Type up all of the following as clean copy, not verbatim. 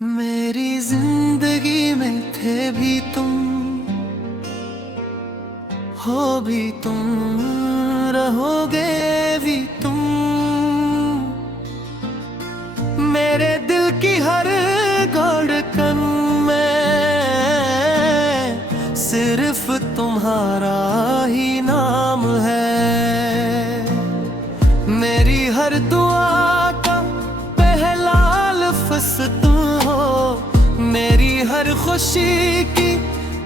मेरी जिंदगी में थे भी तुम, हो भी तुम, रहोगे भी तुम। मेरे दिल की हर धड़कन में सिर्फ तुम्हारा ही नाम है। मेरी हर दुआ का पहला लफ्ज़ तुम हो, मेरी हर खुशी की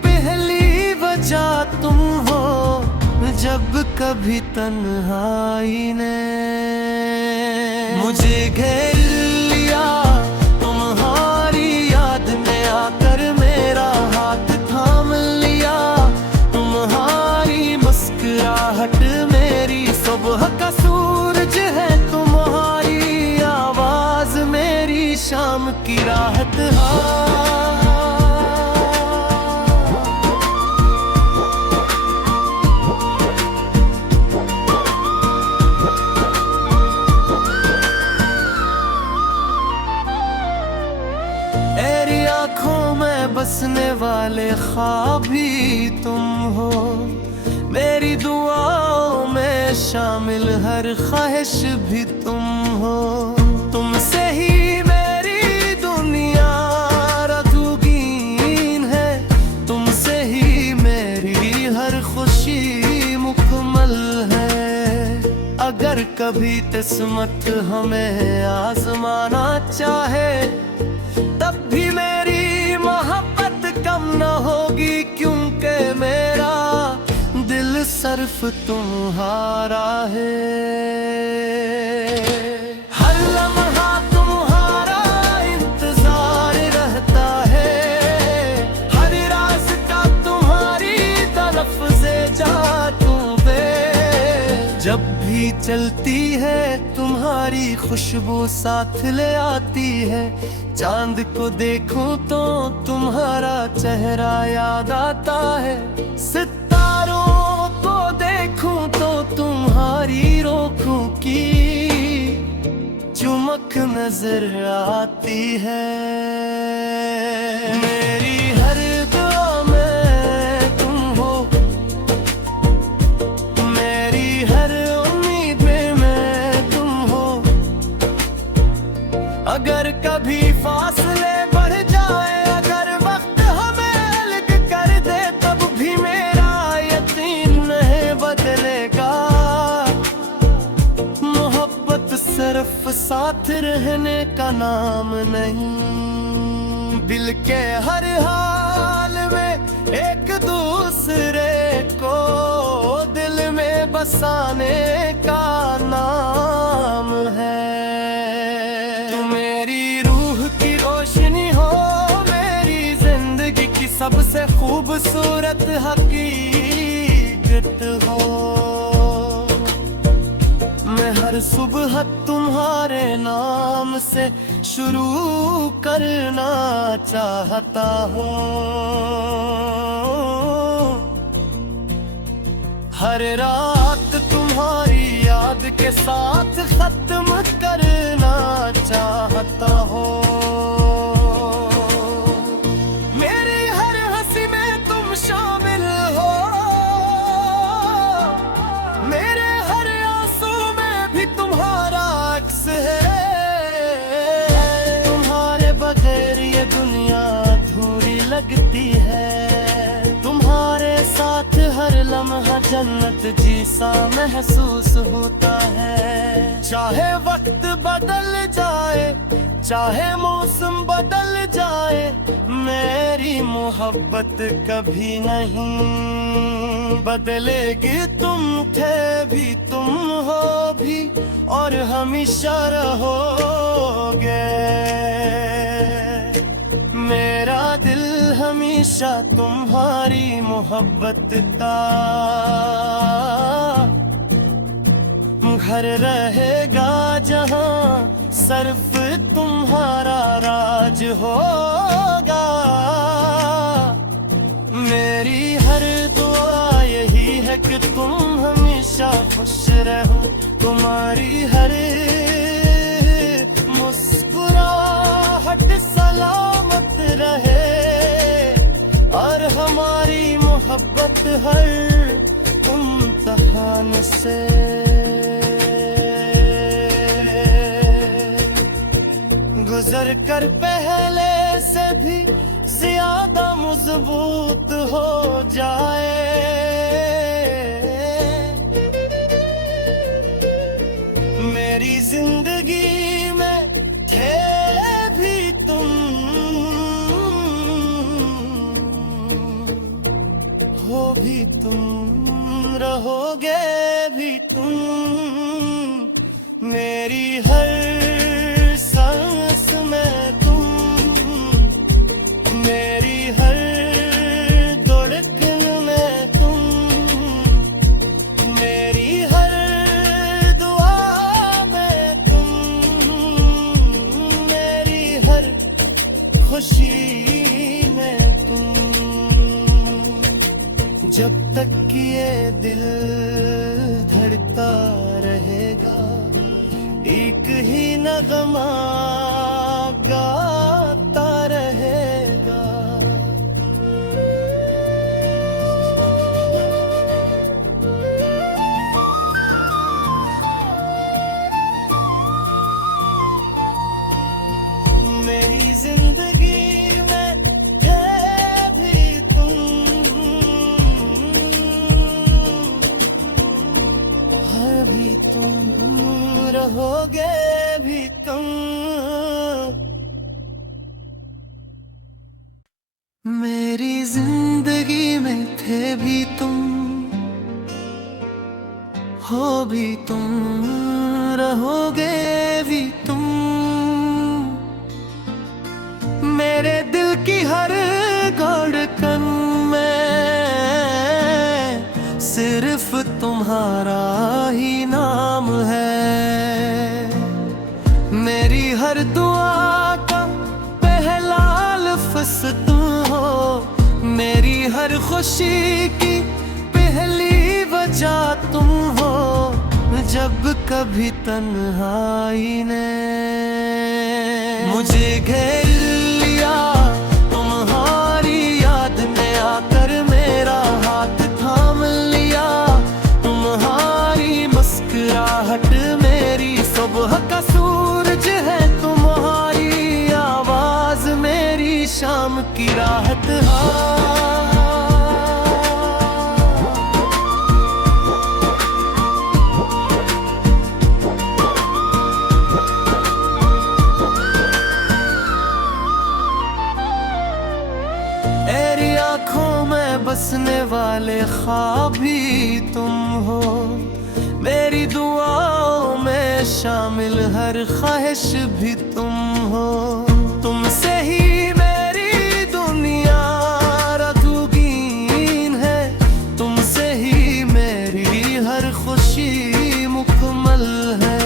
पहली वजह तुम हो। जब कभी तन्हाई ने मुझे घेर लिया, तुम्हारी याद ने आकर मेरा हाथ थाम लिया। तुम्हारी मुस्कुराहट मेरी सुबह का सूरज है, तुम्हारी आवाज मेरी शाम की राहत है। तेरी आँखों में बसने वाले ख्वाब भी तुम हो, मेरी दुआओं में शामिल हर ख्वाहिश भी तुम हो। तुमसे ही मेरी दुनिया रंगीन है, तुमसे ही मेरी हर खुशी मुकम्मल है। अगर कभी किस्मत हमें आजमाना चाहे, तब भी मेरी मोहब्बत कम न होगी, क्योंकि मेरा दिल सिर्फ तुम्हारा है। हर लम्हा तुम्हारा इंतजार रहता है, हर रास्ता तुम्हारी तरफ से जाता है। जब भी चलती है तुम्हारी खुशबू साथ ले आती है। चांद को देखूं तो तुम्हारा चेहरा याद आता है, सितारों को देखूं तो तुम्हारी रोखों की चमक नजर आती है। मेरी हर दुआ में तुम हो, मेरी हर उम्मीद में तुम हो। अगर कभी फासले बढ़ जाए, अगर वक्त हमें अलग कर दे, तब भी मेरा यकीन नहीं बदलेगा। मोहब्बत सिर्फ साथ रहने का नाम नहीं, दिल के हर हाल में एक दूसरे को दिल में बसाने का नाम है। सबसे खूबसूरत हकीकत हो, मैं हर सुबह तुम्हारे नाम से शुरू करना चाहता हूँ। हर रात तुम्हारी याद के साथ खत्म करना चाहता हूँ। शामिल हो मेरे हर आंसू में भी तुम्हारा अक्स है। तुम्हारे बगैर ये दुनिया अधूरी लगती है, तुम्हारे साथ हर लम्हा जन्नत जैसा महसूस होता है। चाहे वक्त बदल जाए, चाहे मौसम बदल जाए, मेरी मोहब्बत कभी नहीं बदलेगी। तुम थे भी, तुम हो भी, और हमेशा रहोगे। मेरा दिल हमेशा तुम्हारी मोहब्बत का घर रहेगा, जहां सिर्फ तुम्हारा राज होगा। मेरी हर दुआ यही है कि तुम हमेशा खुश रहो, तुम्हारी हर मुस्कुराहट सलाम मोहब्बत हर इम्तिहान से गुजर कर पहले से भी ज्यादा मजबूत हो जाए। मेरी जिंदगी में थे भी तुम, हो भी तुम, रहोगे भी तुम। मेरी हर सांस में तुम, मेरी हर धड़कन में तुम, मेरी हर दुआ में तुम, मेरी हर खुशी में तुम। जब तक ये दिल धड़कता रहेगा एक ही नगमा गाता रहेगा। मेरी जिंदगी में है भी तुम, है भी तुम, रहोगे भी तुम। मेरी जिंदगी में थे भी तुम, हो भी तुम, रहोगे भी तुम। मेरे दिल की हर धड़कन में सिर्फ तुम्हारा ही नाम है। मेरी हर दुआ का पहला लफ्ज़ तुम हो, मेरी हर खुशी की पहली वजह तुम हो। जब कभी तन्हाई ने मुझे घेर लिया, तुम्हारी याद ने आकर मेरा हाथ थाम लिया। तुम्हारी मुस्कुराहट मेरी सुबह का सूरज है, तुम्हारी आवाज मेरी शाम की राहत है। आँखों में बसने वाले ख्वाब भी तुम हो, मेरी दुआओं में शामिल हर ख्वाहिश भी तुम हो। तुमसे ही मेरी दुनिया रंगीन है, तुमसे ही मेरी हर खुशी मुकम्मल है।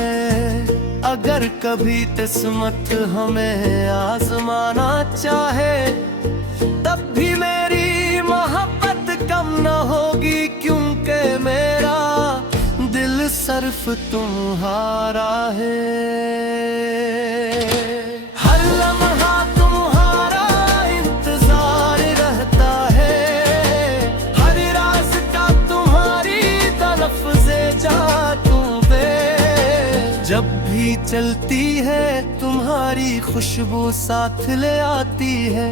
अगर कभी किस्मत हमें आजमाना चाहे तब भी मेरी मोहब्बत कम न होगी, क्योंकि मेरा दिल सिर्फ तुम्हारा है। हर लम्हा तुम्हारा इंतजार रहता है, हर रास्ता तुम्हारी तरफ से जाता है। जब भी चलती है तुम्हारी खुशबू साथ ले आती है।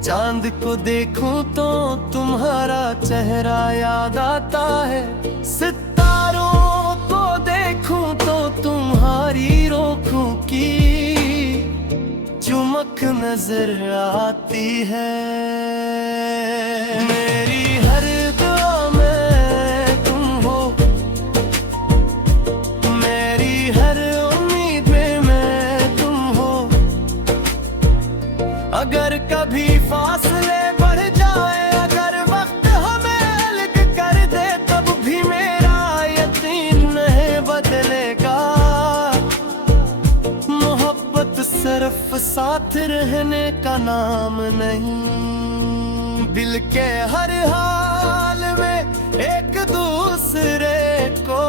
चांद को देखूं तो तुम्हारा चेहरा याद आता है, सितारों को देखूं तो तुम्हारी रोखों की चमक नजर आती है। मेरी हर दुआ में तुम हो, मेरी हर उम्मीद में तुम हो। अगर कभी फासले बढ़ जाए, अगर वक्त हमें अलग कर दे, तब भी मेरा यकीन नहीं बदलेगा। मोहब्बत सिर्फ साथ रहने का नाम नहीं, दिल के हर हाल में एक दूसरे को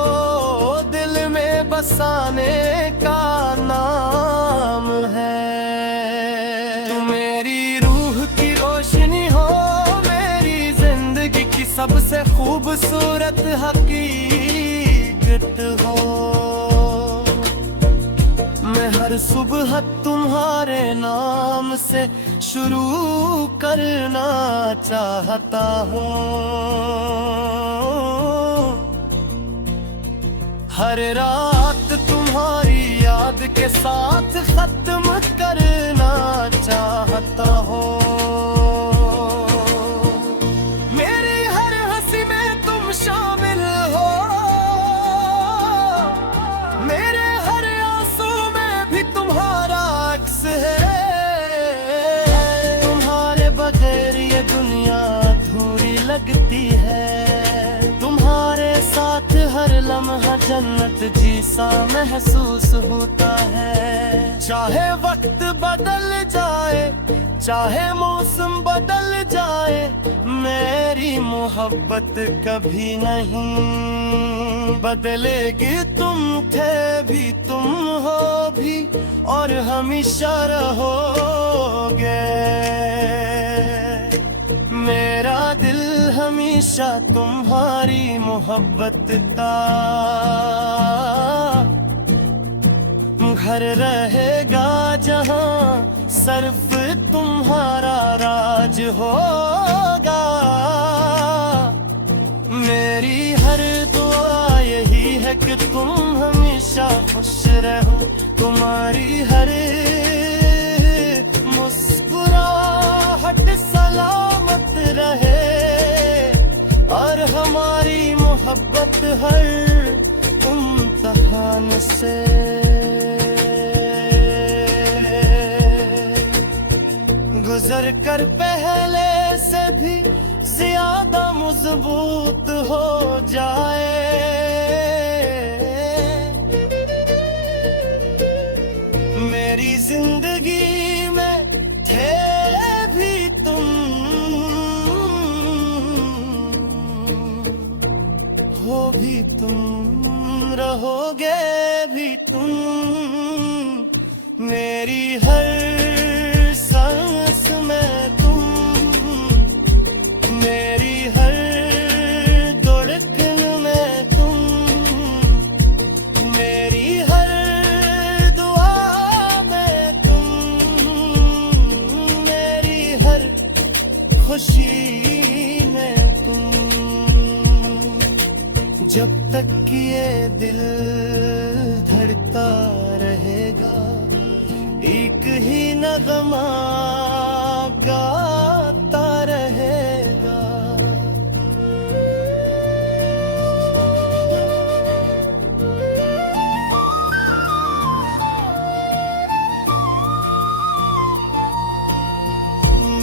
दिल में बसाने का नाम है। सबसे खूबसूरत हकीकत हो। मैं हर सुबह तुम्हारे नाम से शुरू करना चाहता हूँ। हर रात तुम्हारी याद के साथ खत्म करना चाहता हूँ। मेरी हर हंसी में तुम शामिल हो, मेरे हर आंसू में भी तुम्हारा अक्स है। तुम्हारे बगैर ये दुनिया अधूरी लगती है। तुम्हारे साथ हर लम्हा जन्नत जैसा महसूस होता है। चाहे वक्त बदल जाए, चाहे मौसम बदल जाए, मेरी मोहब्बत कभी नहीं बदलेगी। तुम थे भी, तुम हो भी, और हमेशा रहोगे। मेरा दिल हमेशा तुम्हारी मोहब्बत का घर रहेगा, जहां सिर्फ तुम्हारा राज होगा। मेरी हर दुआ यही है कि तुम हमेशा खुश रहो। तुम्हारी हर मुस्कुराहट सलामत रहे, और हमारी मोहब्बत हर इम्तिहान से गुजर कर पहले से भी ज्यादा मजबूत हो जाए। मेरी जिंदगी में थे भी तुम, हो भी तुम, रहोगे भी तुम। मेरी हर सांस में तुम, मेरी हर धड़कन में तुम, मेरी हर दुआ में तुम, मेरी हर खुशी में तुम। जब तक ये दिल धड़कता रहेगा, एक ही नगमा गाता रहेगा।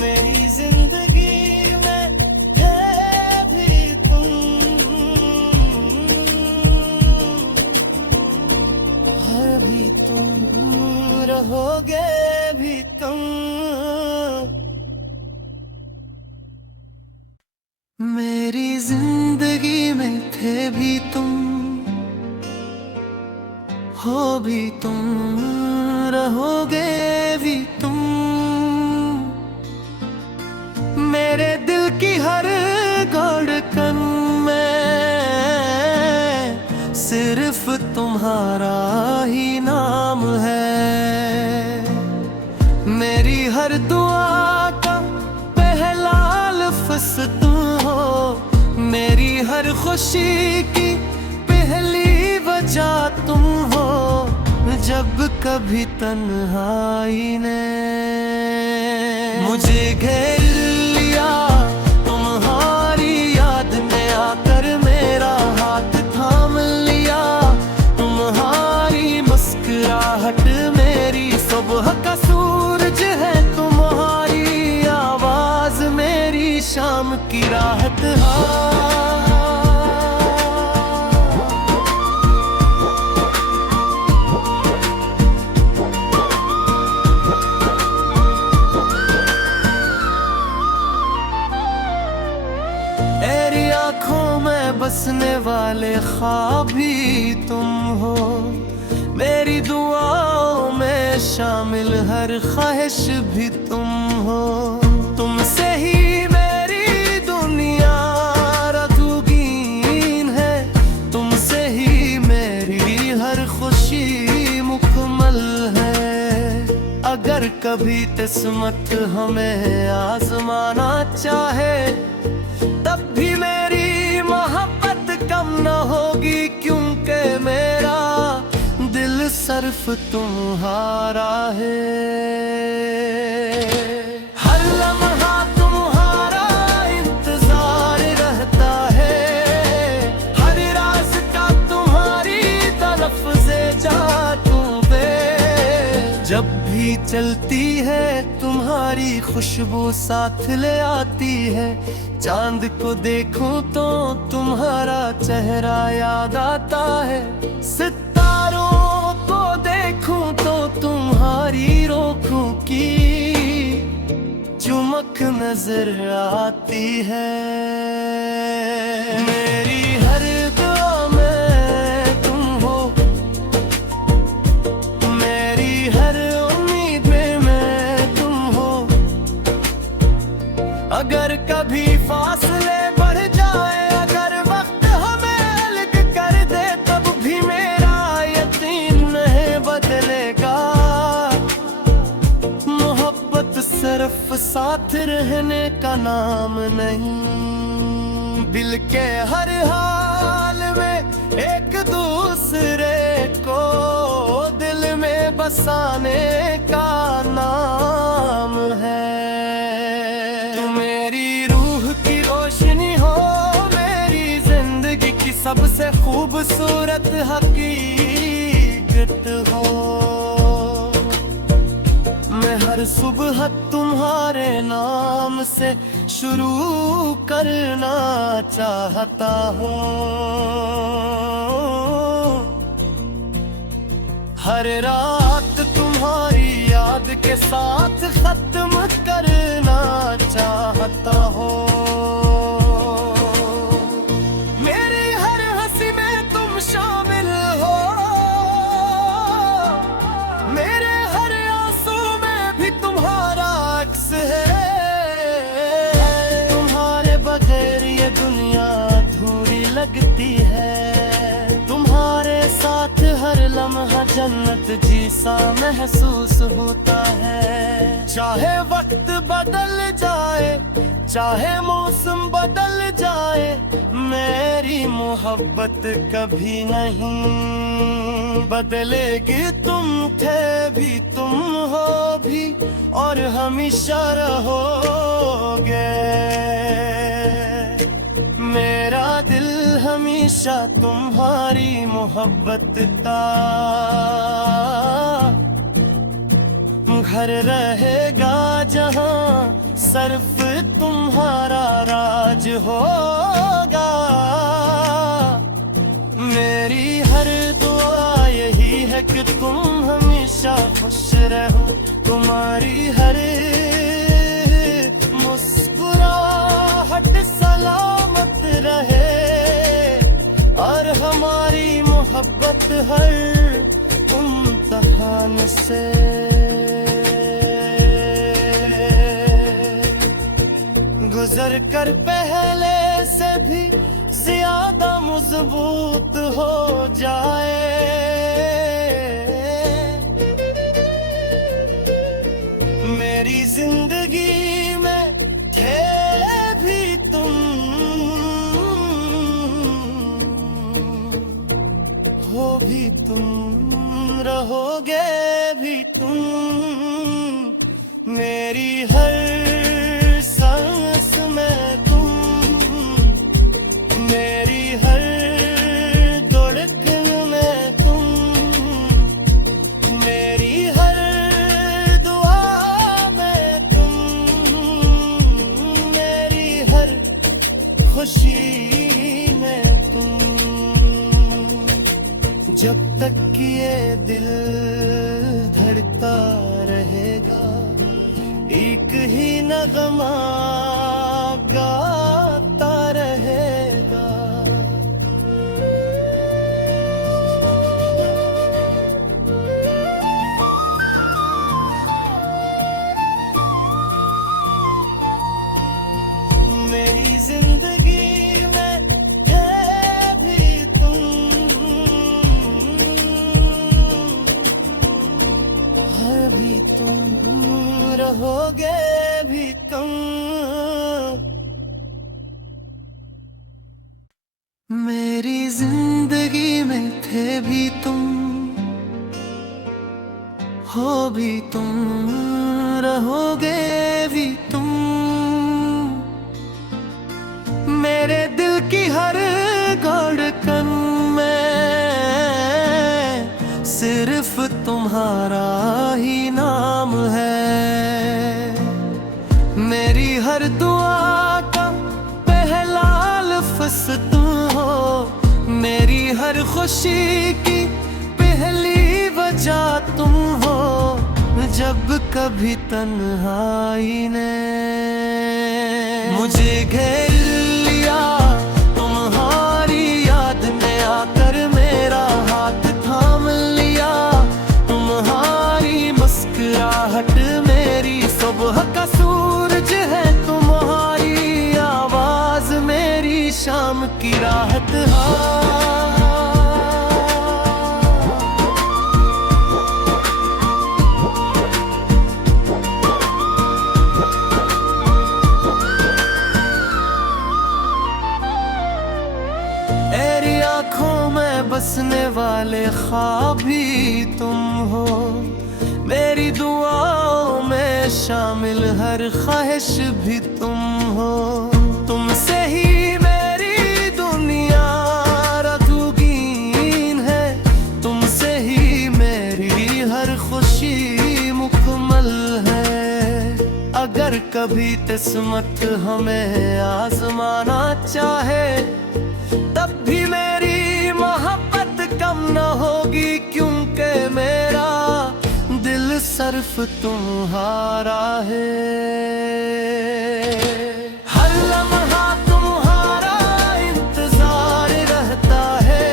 मेरी जिंदगी में है भी तुम, है भी तुम, रहोगे भी तुम। मेरी जिंदगी में थे भी तुम, हो भी तुम, रहोगे भी तुम। मेरे दिल की हर धड़कन में सिर्फ तुम्हारा ही नाम है। मेरी हर दुआ का पहला लफ्ज़ तुम हो, मेरी हर खुशी की पहली वजह तुम हो। जब कभी तन्हाई ने मुझे घेर लिया, तुम्हारी याद ने आकर मेरा हाथ थाम लिया। तुम्हारी मुस्कुराहट मेरी सुबह का सूरज है, तुम्हारी आवाज मेरी शाम की राहत है। बसने वाले ख्वाब भी तुम हो, मेरी दुआओं में शामिल हर ख्वाहिश भी तुम हो। तुमसे ही मेरी दुनिया भी किस्मत हमें आजमाना चाहे, तब भी मेरी मोहब्बत कम न होगी, क्योंकि मेरा दिल सिर्फ तुम्हारा है। हर लम्हा तुम्हारा इंतजार रहता है, हर राज का तुम्हारी तरफ से जादू पे। जब भी चलती है तुम्हारी खुशबू साथ ले आती है, चांद को देखूं तो तुम्हारा चेहरा याद आता है, सितारों को देखूं तो तुम्हारी रोखों की चुमक नजर आती है। मेरी हर दुआ में तुम हो, मेरी हर उम्मीद में तुम हो। अगर कभी फासले बढ़ जाए, अगर वक्त हमें अलग कर दे, तब भी मेरा यकीन नहीं बदलेगा। मोहब्बत सिर्फ साथ रहने का नाम नहीं, दिल के हर हाल में एक दूसरे को दिल में बसाने का नाम है। तुम मेरी रूह की रोशनी हो, मेरी जिंदगी की सबसे खूबसूरत हकीकत हो। मैं हर सुबह तुम्हारे नाम से शुरू करना चाहता हूँ, हर रात तुम्हारी याद के साथ खत्म करना चाहता हूँ। मेरी हर हंसी में तुम शामिल हो, मेरे हर आंसू में भी तुम्हारा अक्स है। तुम्हारे बगैर ये दुनिया अधूरी लगती है, तुम्हारे साथ हर लम्हा जन्नत जैसा महसूस होता है। चाहे वक्त बदल जाए, चाहे मौसम बदल जाए, मेरी मोहब्बत कभी नहीं बदलेगी। तुम थे भी, तुम हो भी, और हमेशा रहोगे। मेरा दिल हमेशा तुम्हारी मोहब्बत का घर रहेगा, जहां सिर्फ तुम्हारा राज होगा। मेरी हर दुआ यही है कि तुम हमेशा खुश रहो, तुम्हारी हर मुस्कुराहट सलामत रहे, और हमारी मोहब्बत हर इम्तिहान से गुजर कर पहले से भी ज्यादा मजबूत हो जाए। मेरी जिंदगी में थे भी तुम, हो भी तुम, रहोगे भी तुम। मेरी हर सांस में तुम, मेरी हर धड़कन में तुम, मेरी हर दुआ में तुम, मेरी हर खुशी में तुम। जब तक ये दिल धड़कता रहेगा, एक ही नगमा गाता रहेगा। मेरी जिंदगी में है भी तुम, है भी तुम, रहोगे भी तुम। मेरी जिंदगी में थे भी तुम, हो भी तुम, रहोगे भी तुम। मेरे दिल की हर धड़कन में सिर्फ तुम्हारा ही नाम है। मेरी हर दुआ का पहला लफ्ज़ तुम हो, मेरी हर खुशी की पहली वजह तुम हो। जब कभी तन्हाई ने मुझे घेर लिया, तुम्हारी याद ने आकर मेरा हाथ थाम लिया। तुम्हारी मुस्कुराहट मेरी सुबह का सूरज है, तुम्हारी आवाज मेरी शाम की राहत है। आँखों में बसने वाले ख्वाब भी तुम हो, मेरी दुआओं में शामिल हर ख्वाहिश भी तुम हो। तुमसे ही मेरी दुनिया रंगीन है, तुमसे ही मेरी हर खुशी मुकम्मल है। अगर कभी किस्मत हमें आजमाना चाहे, तब भी मेरी मोहब्बत कम न होगी, क्योंकि मेरा दिल सिर्फ तुम्हारा है। हर लम्हा तुम्हारा इंतजार रहता है,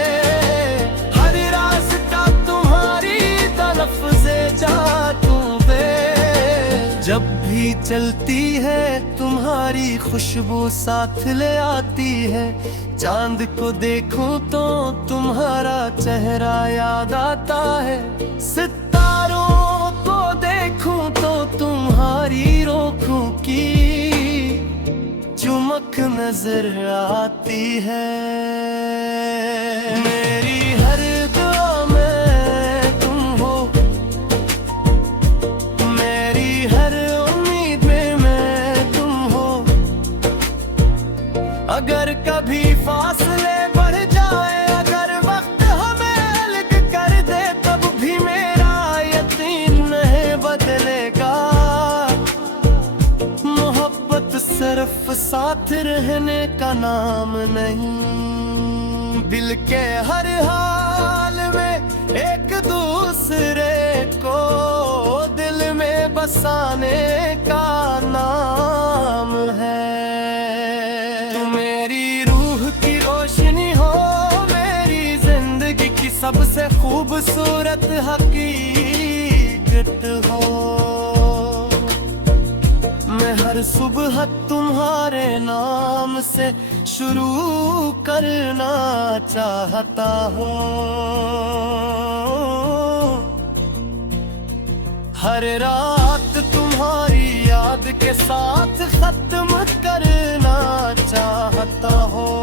हर रास्ता तुम्हारी तरफ से जाता है। जब भी चलती है तुम्हारी खुशबू साथ ले आती है। चांद को देखूं तो तुम्हारा चेहरा याद आता है, सितारों को देखूं तो तुम्हारी रोखों की चमक नजर आती है। मेरी हर दुआ में तुम हो, मेरी हर उम्मीद में तुम हो। अगर कभी फासले बढ़ जाए, अगर वक्त हमें अलग कर दे, तब भी मेरा यकीन नहीं बदलेगा। मोहब्बत सिर्फ साथ रहने का नाम नहीं, दिल के हर हाल में एक दूसरे को दिल में बसाने का नाम है। सबसे खूबसूरत हकीकत हो, मैं हर सुबह तुम्हारे नाम से शुरू करना चाहता हूँ। हर रात तुम्हारी याद के साथ खत्म करना चाहता हूँ।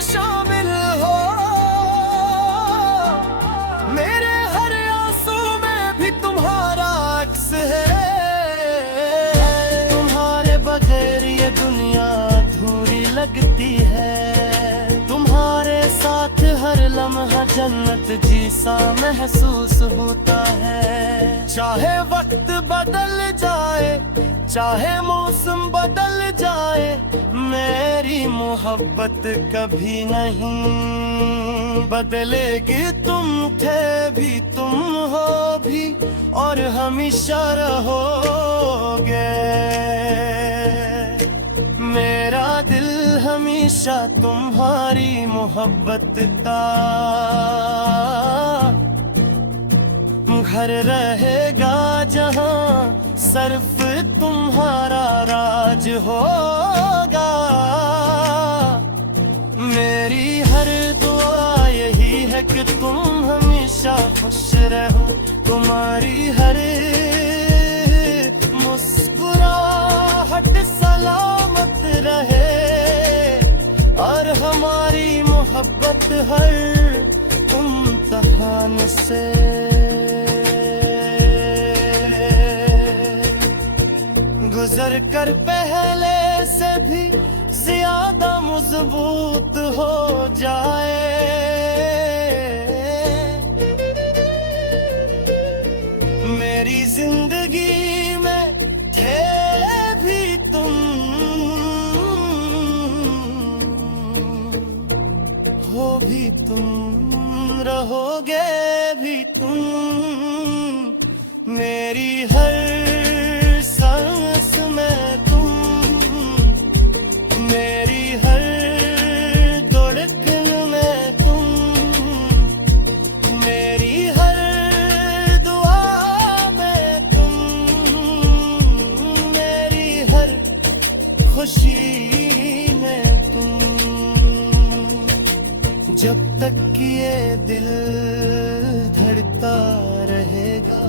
शामिल हो मेरे हर आंसू में भी तुम्हारा अक्स है। तुम्हारे बगैर ये दुनिया अधूरी लगती है, तुम्हारे साथ हर लम्हा जन्नत जैसा महसूस होता है। चाहे वक्त बदल जाए, चाहे मौसम बदल जाए, मेरी मोहब्बत कभी नहीं बदलेगी। तुम थे भी तुम हो भी और हमेशा रहोगे। मेरा दिल हमेशा तुम्हारी मोहब्बत का घर रहेगा, जहां सिर्फ तुम्हारा राज होगा। मेरी हर दुआ यही है कि तुम हमेशा हमेशा खुश रहूं, तुम्हारी हर मुस्कुराहट सलामत रहे, और हमारी मोहब्बत हर इम्तिहान से गुजर कर पहले से भी ज्यादा मजबूत हो जाए। मेरी जिंदगी में थे भी तुम, हो भी तुम, रहोगे भी तुम। मेरी हर सांस में तुम, मेरी हर धड़कन में तुम, मेरी हर दुआ में तुम, मेरी हर खुशी में तुम। जब तक ये दिल धड़कता रहेगा,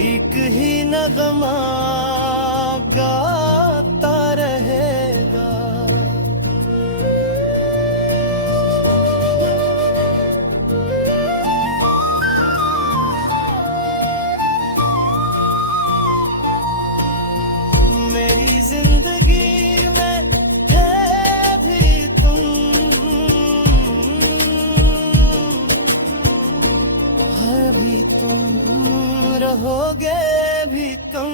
एक ही नगमा गाता रहेगा। मेरी जिंदगी में है भी तुम, है भी तुम, रहोगे भी तुम।